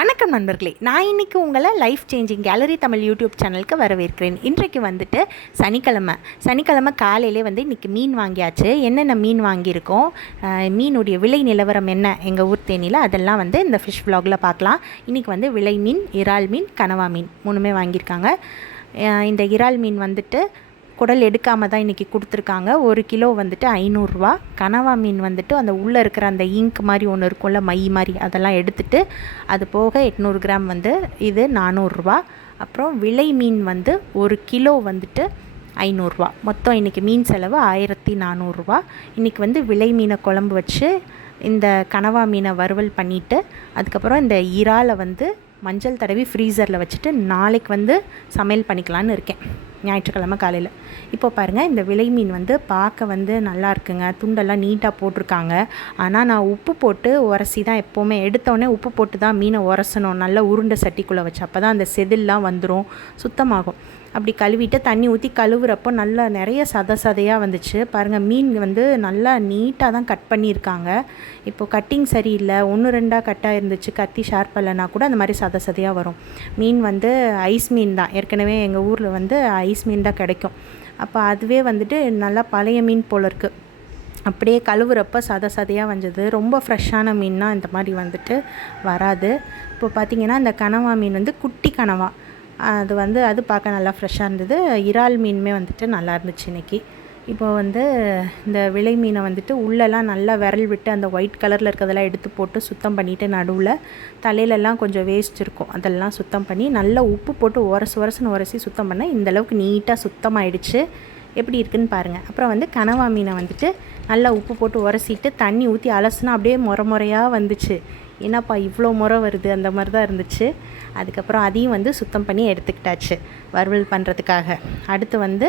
வணக்கம் நண்பர்களே. நான் இன்னைக்கு உங்களை life changing gallery Tamil YouTube சேனலுக்கு வரவேற்கிறேன். இன்றைக்கு வந்துட்டு சனிக்கிழமை. சனிக்கிழமை காலையிலே வந்து இன்றைக்கி மீன் வாங்கியாச்சு. என்னென்ன மீன் வாங்கியிருக்கோம்? மீனுடைய விலை நிலவரம் என்ன? எங்கள் ஊர் தேனியில் அதெல்லாம் வந்து இந்த ஃபிஷ் vlogல பார்க்கலாம். இன்றைக்கி வந்து விலை மீன் இறால் மீன் கனவா மீன் மூணுமே வாங்கியிருக்காங்க. இந்த இறால் மீன் வந்துட்டு குடல் எடுக்காமல் தான் இன்றைக்கி கொடுத்துருக்காங்க. ஒரு கிலோ வந்துட்டு ஐநூறுரூவா கனவா மீன் வந்துட்டு அந்த உள்ளே இருக்கிற அந்த இங்க் மாதிரி ஒன்று இருக்கும்ல மை மாதிரி அதெல்லாம் எடுத்துட்டு அது போக எட்நூறு கிராம் வந்து இது நானூறுரூவா அப்புறம் விலை மீன் வந்து ஒரு கிலோ வந்துட்டு ஐநூறுரூவா மொத்தம் இன்றைக்கி மீன் செலவு ஆயிரத்தி நானூறுரூவா இன்றைக்கி வந்து விலை மீனை குழம்பு வச்சு இந்த கனவா மீனை வறுவல் பண்ணிவிட்டு அதுக்கப்புறம் இந்த இறாலை வந்து மஞ்சள் தடவி ஃப்ரீசரில் வச்சுட்டு நாளைக்கு வந்து சமையல் பண்ணிக்கலான்னு இருக்கேன். ஞாயிற்றுக்கிழமை காலையில். இப்போ பாருங்கள் இந்த விலை மீன் வந்து பார்க்க வந்து நல்லா இருக்குங்க. துண்டெல்லாம் நீட்டாக போட்டிருக்காங்க. ஆனால் நான் உப்பு போட்டு உரசி தான் எப்போவுமே. எடுத்தோடனே உப்பு போட்டு தான் மீனை உரசணும். நல்லா உருண்டை சட்டிக்குள்ளே வச்சு. அப்போ தான் அந்த செதில்லாம் வந்துடும் சுத்தமாகும். அப்படி கழுவிட்டு தண்ணி ஊற்றி கழுவுறப்போ நல்லா நிறைய சத சதையாக வந்துச்சு. பாருங்கள் மீன் வந்து நல்லா நீட்டாக தான் கட் பண்ணியிருக்காங்க. இப்போ கட்டிங் சரியில்லை. ஒன்று ரெண்டாக கட்டாக இருந்துச்சு கத்தி ஷார்ப் இல்லைனா கூட அந்த மாதிரி சத சதையாக வரும். மீன் வந்து ஐஸ் மீன் தான். ஏற்கனவே எங்கள் ஊரில் வந்து ஐஸ் மீன் தான் கிடைக்கும். அப்போ அதுவே வந்துட்டு நல்லா பழைய மீன் போல இருக்குது அப்படியே கழுவுறப்ப சத சதையாக வந்தது. ரொம்ப ஃப்ரெஷ்ஷான மீன்னா இந்த மாதிரி வந்துட்டு வராது. இப்போ பார்த்திங்கன்னா இந்த கனவா மீன் வந்து குட்டி கனவா. அது வந்து அது பார்க்க நல்லா ஃப்ரெஷ்ஷாக இருந்தது. இறால் மீனுமே வந்துட்டு நல்லா இருந்துச்சு இன்னைக்கு. இப்போ வந்து இந்த விலை மீனை வந்துட்டு உள்ளெல்லாம் நல்லா விரல் விட்டு அந்த ஒயிட் கலரில் இருக்கிறதெல்லாம் எடுத்து போட்டு சுத்தம் பண்ணிவிட்டு நடுவில் தலையிலெல்லாம் கொஞ்சம் வேஸ்ட் இருக்கும். அதெல்லாம் சுத்தம் பண்ணி நல்லா உப்பு போட்டு உரசு உரசுன்னு உரசி சுத்தம் பண்ண இந்தளவுக்கு நீட்டாக சுத்தமாயிடுச்சு. எப்படி இருக்குன்னு பாருங்கள் அப்புறம் வந்து கனவா மீனை வந்துட்டு நல்லா உப்பு போட்டு உரசிட்டு தண்ணி ஊற்றி அலசுனா அப்படியே முறை முறையாக வந்துச்சு. என்னப்பா இவ்வளோ முறை வருது? அந்த மாதிரி தான் இருந்துச்சு. அதுக்கப்புறம் அதையும் வந்து சுத்தம் பண்ணி எடுத்துக்கிட்டாச்சு வறுவல் பண்ணுறதுக்காக அடுத்து வந்து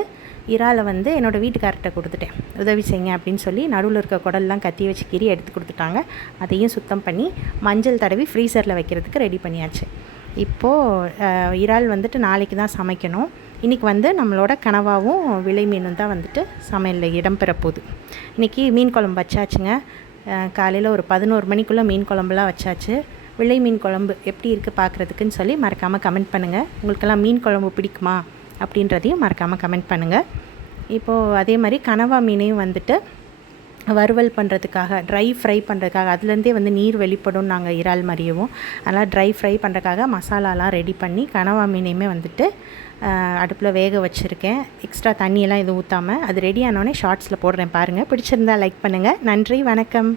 இறாலை வந்து என்னோடய வீட்டுக்கார்ட்ட கொடுத்துட்டேன். உதவி செய்யுங்க அப்படின்னு சொல்லி நடுவில் இருக்க குடல்லாம் கத்தி வச்சு கீறி எடுத்து கொடுத்துட்டாங்க. அதையும் சுத்தம் பண்ணி மஞ்சள் தடவி ஃப்ரீசரில் வைக்கிறதுக்கு ரெடி பண்ணியாச்சு. இப்போது இறால் வந்துட்டு நாளைக்கு தான் சமைக்கணும். இன்றைக்கி வந்து நம்மளோட கனவாவும் விலை மீனும் தான் வந்துட்டு சமையலில் இடம்பெற போகுது இன்றைக்கி மீன் குழம்பு வச்சாச்சுங்க. காலையில் ஒரு பதினோரு மணிக்குள்ளே மீன் குழம்புலாம் வச்சாச்சு. விலை மீன் குழம்பு எப்படி இருக்குது பார்க்குறதுக்குன்னு சொல்லி மறக்காமல் கமெண்ட் பண்ணுங்கள் உங்களுக்கெல்லாம் மீன் குழம்பு பிடிக்குமா அப்படின்றதையும் மறக்காமல் கமெண்ட் பண்ணுங்கள் இப்போது அதே மாதிரி கனவா மீனையும் வந்துட்டு வறுவல் பண்ணுறதுக்காக ட்ரை ஃப்ரை பண்ணுறதுக்காக அதுலேருந்தே வந்து நீர் வெளிப்படும் நாங்கள் இறால் மறியவும். அதனால் ட்ரை ஃப்ரை பண்ணுறதுக்காக மசாலாலாம் ரெடி பண்ணி கனவா மீனையுமே வந்துட்டு அடுப்பில் வேக வச்சுருக்கேன். எக்ஸ்ட்ரா தண்ணியெல்லாம் எதுவும் ஊற்றாமல் அது ரெடி ஆனோடனே ஷார்ட்ஸில் போடுறேன் பாருங்கள் பிடிச்சிருந்தா லைக் பண்ணுங்கள் நன்றி வணக்கம்.